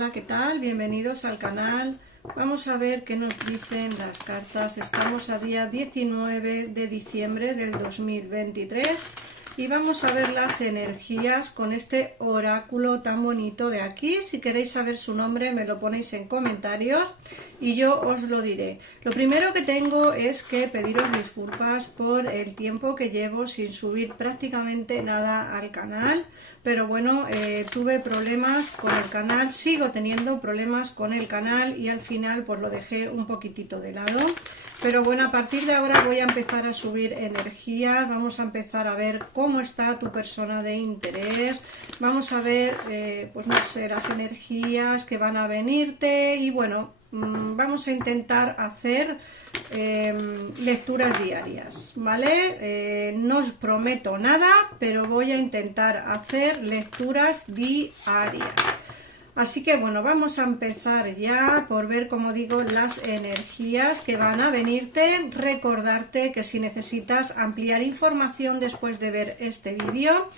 Hola, ¿qué tal? Bienvenidos al canal. Vamos a ver qué nos dicen las cartas. Estamos a día 19 de diciembre del 2023 y vamos a ver las energías con este oráculo tan bonito de aquí. Si queréis saber su nombre me lo ponéis en comentarios y yo os lo diré. Lo primero que tengo es que pediros disculpas por el tiempo que llevo sin subir prácticamente nada al canal. Pero bueno, tuve problemas con el canal, sigo teniendo problemas con el canal y al final pues lo dejé un poquitito de lado. Pero bueno, a partir de ahora voy a empezar a subir energías, vamos a empezar a ver cómo está tu persona de interés, vamos a ver, pues no sé, las energías que van a venirte y bueno, vamos a intentar hacer lecturas diarias, ¿vale? No os prometo nada, pero voy a intentar hacer lecturas diarias. Así que bueno, vamos a empezar ya por ver, como digo, las energías que van a venirte. Recordarte que si necesitas ampliar información después de ver este vídeo,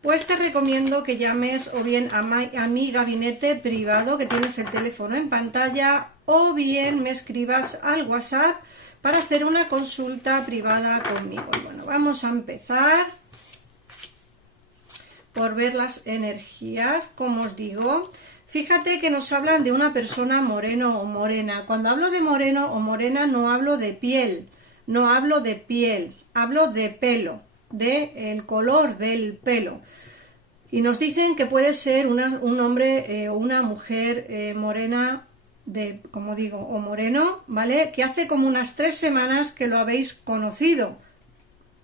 pues te recomiendo que llames o bien a mi gabinete privado, que tienes el teléfono en pantalla, o bien me escribas al WhatsApp para hacer una consulta privada conmigo. Bueno, vamos a empezar por ver las energías, como os digo. Fíjate que nos hablan de una persona moreno o morena. Cuando hablo de moreno o morena no hablo de piel, no hablo de piel, hablo de pelo, del color del pelo. Y nos dicen que puede ser un hombre o una mujer morena, como digo, o moreno, ¿vale? Que hace como unas 3 semanas que lo habéis conocido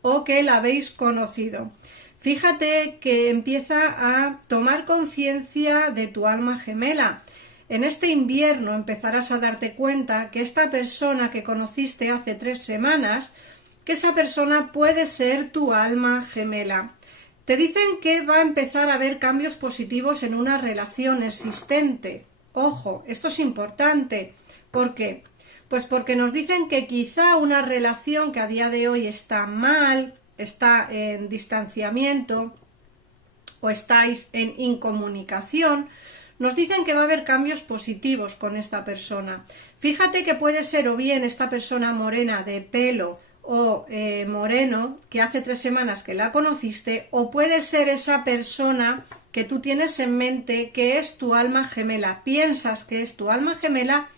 o que la habéis conocido. Fíjate que empieza a tomar conciencia de tu alma gemela. En este invierno empezarás a darte cuenta que esta persona que conociste hace 3 semanas, que esa persona puede ser tu alma gemela. Te dicen que va a empezar a haber cambios positivos en una relación existente. Ojo, esto es importante. ¿Por qué? Pues porque nos dicen que quizá una relación que a día de hoy está mal, está en distanciamiento o estáis en incomunicación, nos dicen que va a haber cambios positivos con esta persona. Fíjate que puede ser o bien esta persona morena de pelo o moreno, que hace 3 semanas que la conociste, o puede ser esa persona que tú tienes en mente que es tu alma gemela. Piensas que es tu alma gemela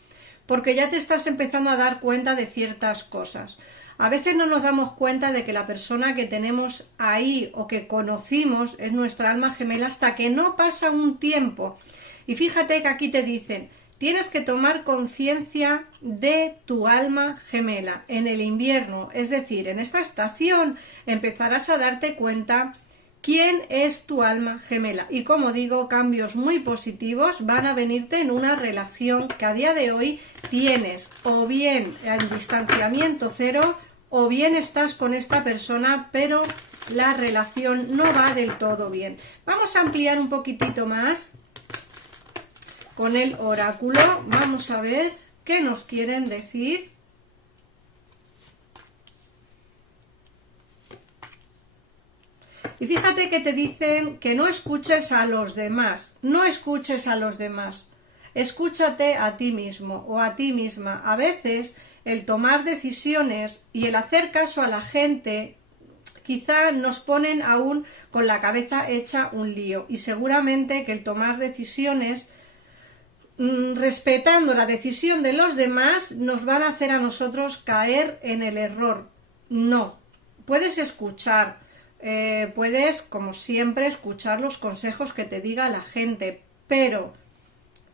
porque ya te estás empezando a dar cuenta de ciertas cosas. A veces no nos damos cuenta de que la persona que tenemos ahí o que conocimos es nuestra alma gemela hasta que no pasa un tiempo. Y fíjate que aquí te dicen, tienes que tomar conciencia de tu alma gemela en el invierno, es decir, en esta estación empezarás a darte cuenta quién es tu alma gemela. Y como digo, cambios muy positivos van a venirte en una relación que a día de hoy tienes o bien en distanciamiento cero o bien estás con esta persona, pero la relación no va del todo bien. Vamos a ampliar un poquitito más con el oráculo. Vamos a ver qué nos quieren decir. Y fíjate que te dicen que no escuches a los demás, no escuches a los demás, escúchate a ti mismo o a ti misma. A veces el tomar decisiones y el hacer caso a la gente quizá nos ponen aún con la cabeza hecha un lío, y seguramente que el tomar decisiones respetando la decisión de los demás nos van a hacer a nosotros caer en el error. No, puedes escuchar, puedes como siempre escuchar los consejos que te diga la gente, pero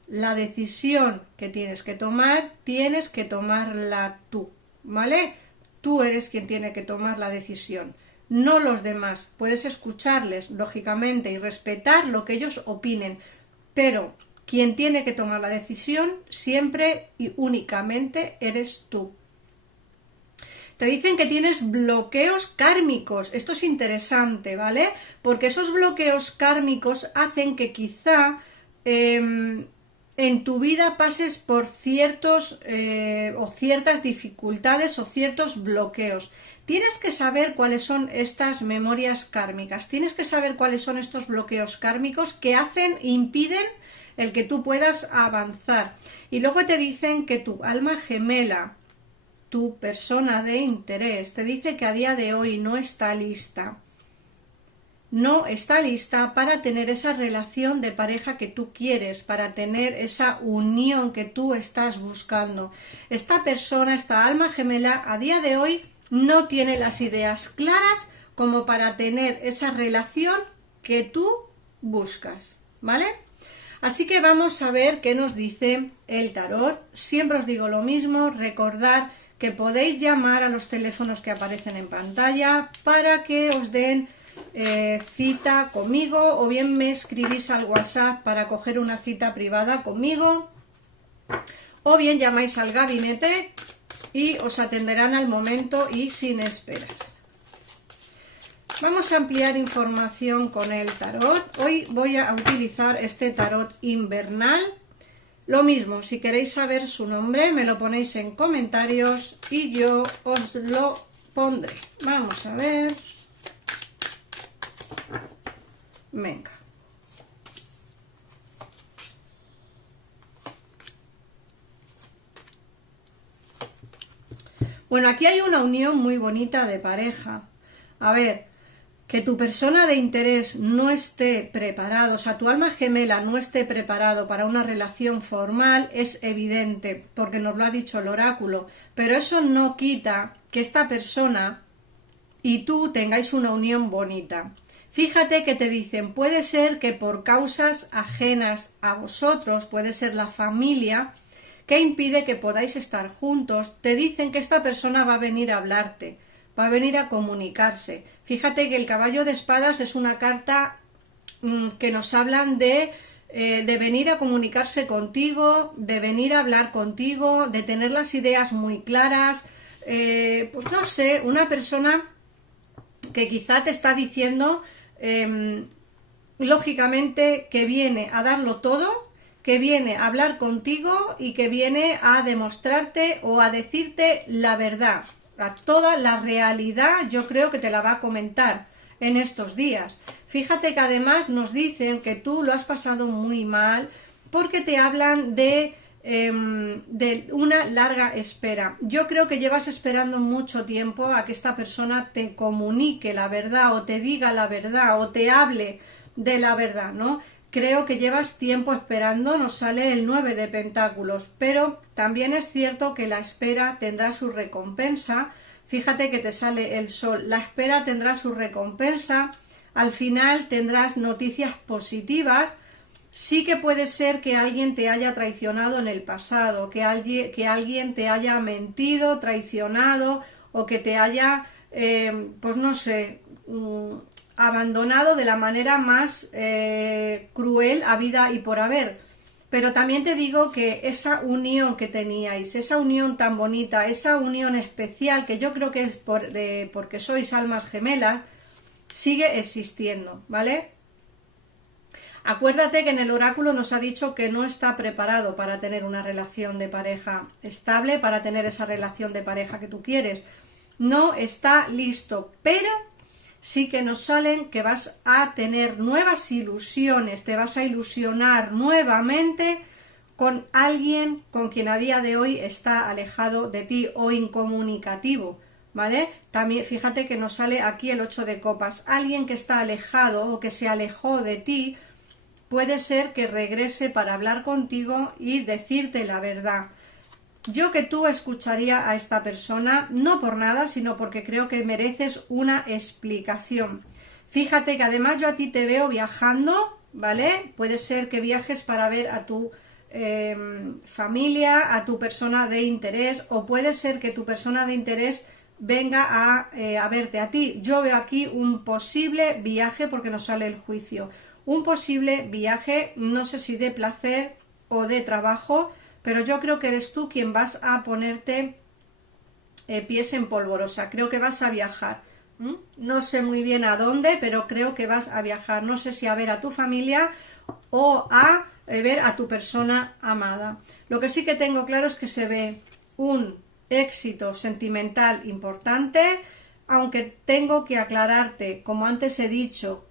la decisión que tienes que tomarla tú, ¿vale? Tú eres quien tiene que tomar la decisión, no los demás. Puedes escucharles, lógicamente, y respetar lo que ellos opinen, pero quien tiene que tomar la decisión siempre y únicamente eres tú. Te dicen que tienes bloqueos kármicos. Esto es interesante, ¿vale? Porque esos bloqueos kármicos hacen que quizá en tu vida pases por ciertas dificultades o ciertos bloqueos. Tienes que saber cuáles son estas memorias kármicas, tienes que saber cuáles son estos bloqueos kármicos que impiden el que tú puedas avanzar. Y luego te dicen que tu alma gemela, tu persona de interés, te dice que a día de hoy no está lista. No está lista para tener esa relación de pareja que tú quieres, para tener esa unión que tú estás buscando. Esta persona, esta alma gemela, a día de hoy no tiene las ideas claras como para tener esa relación que tú buscas, ¿vale? Así que vamos a ver qué nos dice el tarot. Siempre os digo lo mismo, recordad que podéis llamar a los teléfonos que aparecen en pantalla para que os den cita conmigo, o bien me escribís al WhatsApp para coger una cita privada conmigo, o bien llamáis al gabinete y os atenderán al momento y sin esperas. Vamos a ampliar información con el tarot. Hoy voy a utilizar este tarot invernal. Lo mismo, si queréis saber su nombre, me lo ponéis en comentarios y yo os lo pondré. Vamos a ver. Venga. Bueno, aquí hay una unión muy bonita de pareja. A ver, que tu persona de interés no esté preparado, o sea, tu alma gemela no esté preparado para una relación formal es evidente, porque nos lo ha dicho el oráculo, pero eso no quita que esta persona y tú tengáis una unión bonita. Fíjate que te dicen, puede ser que por causas ajenas a vosotros, puede ser la familia, que impide que podáis estar juntos, te dicen que esta persona va a venir a hablarte, va a venir a comunicarse. Fíjate que el caballo de espadas es una carta que nos hablan de venir a comunicarse contigo, de venir a hablar contigo, de tener las ideas muy claras, pues no sé, una persona que quizá te está diciendo lógicamente que viene a darlo todo, que viene a hablar contigo y que viene a demostrarte o a decirte la verdad, a toda la realidad. Yo creo que te la va a comentar en estos días. Fíjate que además nos dicen que tú lo has pasado muy mal porque te hablan de una larga espera. Yo creo que llevas esperando mucho tiempo a que esta persona te comunique la verdad o te diga la verdad o te hable de la verdad, ¿no? Creo que llevas tiempo esperando, nos sale el 9 de pentáculos, pero también es cierto que la espera tendrá su recompensa. Fíjate que te sale el sol, la espera tendrá su recompensa, al final tendrás noticias positivas. Sí que puede ser que alguien te haya traicionado en el pasado, que alguien te haya mentido, traicionado o que te haya, pues no sé, abandonado de la manera más cruel habida y por haber. Pero también te digo que esa unión que teníais, esa unión tan bonita, esa unión especial, que yo creo que es porque sois almas gemelas, sigue existiendo, ¿vale? Acuérdate que en el oráculo nos ha dicho que no está preparado para tener una relación de pareja estable, para tener esa relación de pareja que tú quieres. No está listo, pero sí que nos salen que vas a tener nuevas ilusiones, te vas a ilusionar nuevamente con alguien con quien a día de hoy está alejado de ti o incomunicativo, ¿vale? También fíjate que nos sale aquí el 8 de copas, alguien que está alejado o que se alejó de ti, puede ser que regrese para hablar contigo y decirte la verdad. Yo que tú escucharía a esta persona, no por nada, sino porque creo que mereces una explicación. Fíjate que además yo a ti te veo viajando, ¿vale? Puede ser que viajes para ver a tu familia, a tu persona de interés, o puede ser que tu persona de interés venga a verte a ti. Yo veo aquí un posible viaje porque nos sale el juicio. Un posible viaje, no sé si de placer o de trabajo, pero yo creo que eres tú quien vas a ponerte pies en polvorosa. Creo que vas a viajar. No sé muy bien a dónde, pero creo que vas a viajar. No sé si a ver a tu familia o a ver a tu persona amada. Lo que sí que tengo claro es que se ve un éxito sentimental importante, aunque tengo que aclararte, como antes he dicho,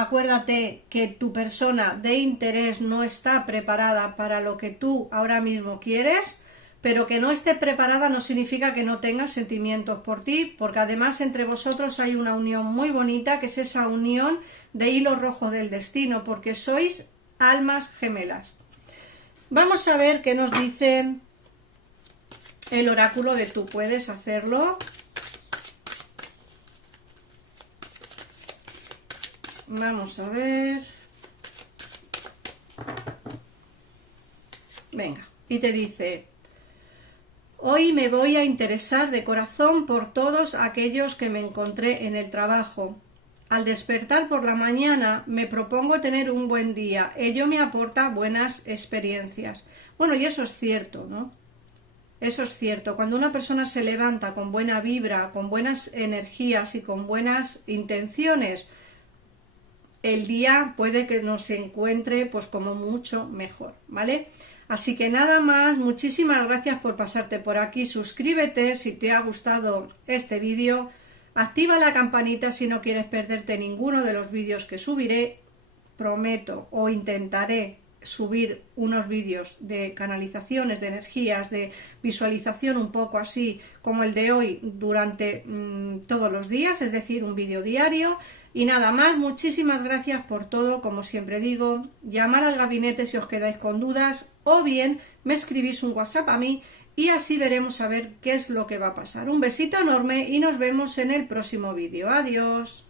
Acuérdate que tu persona de interés no está preparada para lo que tú ahora mismo quieres, pero que no esté preparada no significa que no tenga sentimientos por ti, porque además entre vosotros hay una unión muy bonita, que es esa unión de hilo rojo del destino, porque sois almas gemelas. Vamos a ver qué nos dice el oráculo de Tú Puedes Hacerlo. Vamos a ver. Venga, y te dice: hoy me voy a interesar de corazón por todos aquellos que me encontré en el trabajo. Al despertar por la mañana me propongo tener un buen día. Ello me aporta buenas experiencias. Bueno, y eso es cierto, ¿no? Eso es cierto. Cuando una persona se levanta con buena vibra, con buenas energías y con buenas intenciones, el día puede que nos encuentre pues como mucho mejor, ¿vale? Así que nada más, muchísimas gracias por pasarte por aquí. Suscríbete si te ha gustado este vídeo. Activa la campanita si no quieres perderte ninguno de los vídeos que subiré. Prometo o intentaré subir unos vídeos de canalizaciones de energías, de visualización un poco así como el de hoy durante todos los días, es decir, un vídeo diario. Y nada más, muchísimas gracias por todo, como siempre digo, llamar al gabinete si os quedáis con dudas o bien me escribís un WhatsApp a mí y así veremos a ver qué es lo que va a pasar. Un besito enorme y nos vemos en el próximo vídeo. Adiós.